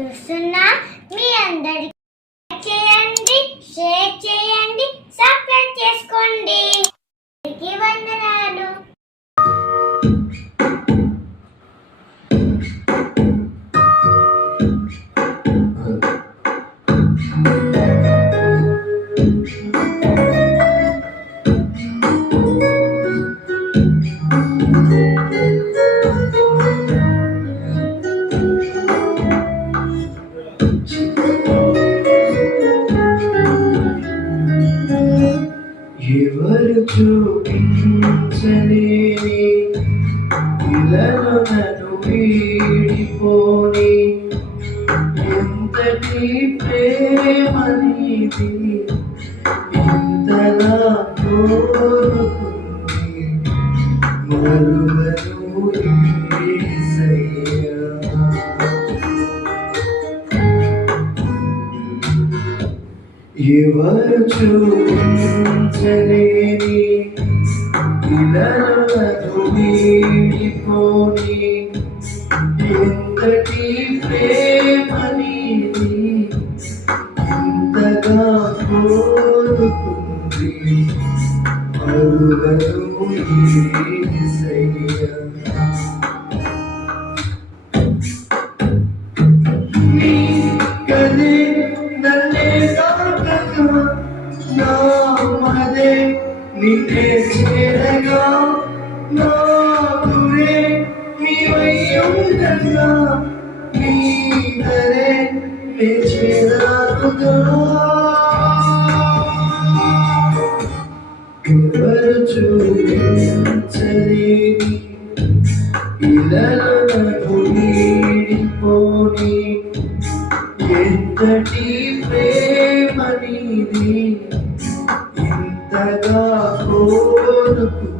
చూస్తున్నా మీ అందరికి చేయండి షేర్ చేయండి సబ్స్క్రైబ్ చేసుకోండి. వందనాలు. ఎవరు చూపించలేని ఇలను నన్ను వీడిపోని ఎంతటి ప్రేమనిది ఎంతలా కోరుకుంది మరువను ఎవరు చూపించలేని ఇలను వీడిపోని ఎంతటి ప్రేమ నా మదే నిన్నే చేరగా. నా గురే నీవై నే చేరాకుగా ఎవరు ఇంతగా కోరుకుంది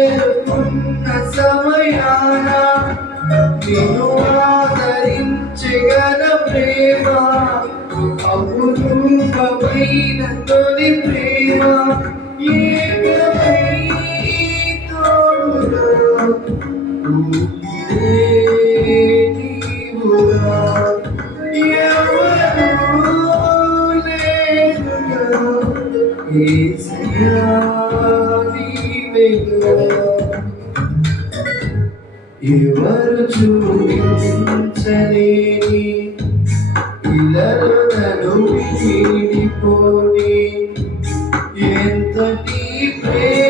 చేరుకున్న సమయాన నిన్ను ఆదరించగల ప్రేమ అపురూపమైన తొలి ప్రేమ ఏకమై తోడుగా ఎవరు చూపించలేని ఇలలో నన్ను వీడిపోని ఎంతటి ప్రేమ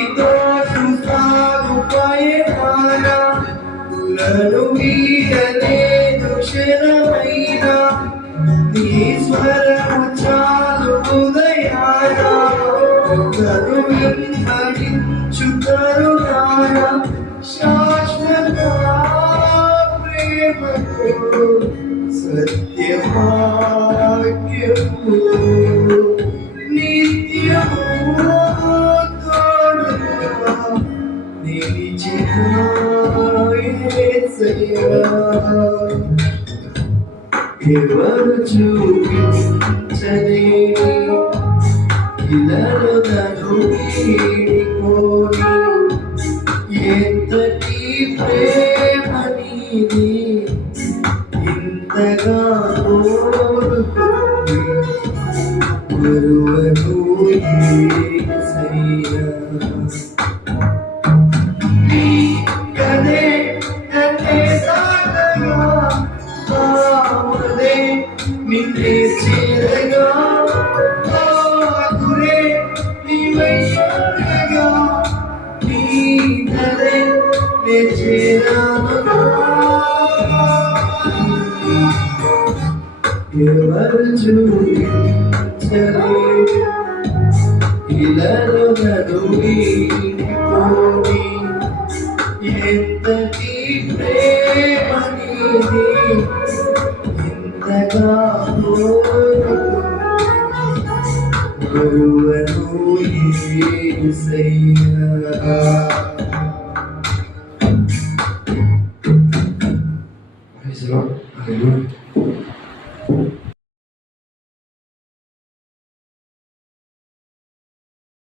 ఎవరు చూపించని ఇలాను నన్ను ఎంతటి ప్రేమ నీది ఇంతగా కోరుకుంది ఇలాలో నడువి పోని ఎంతటి ప్రేమనిది ఎంతగా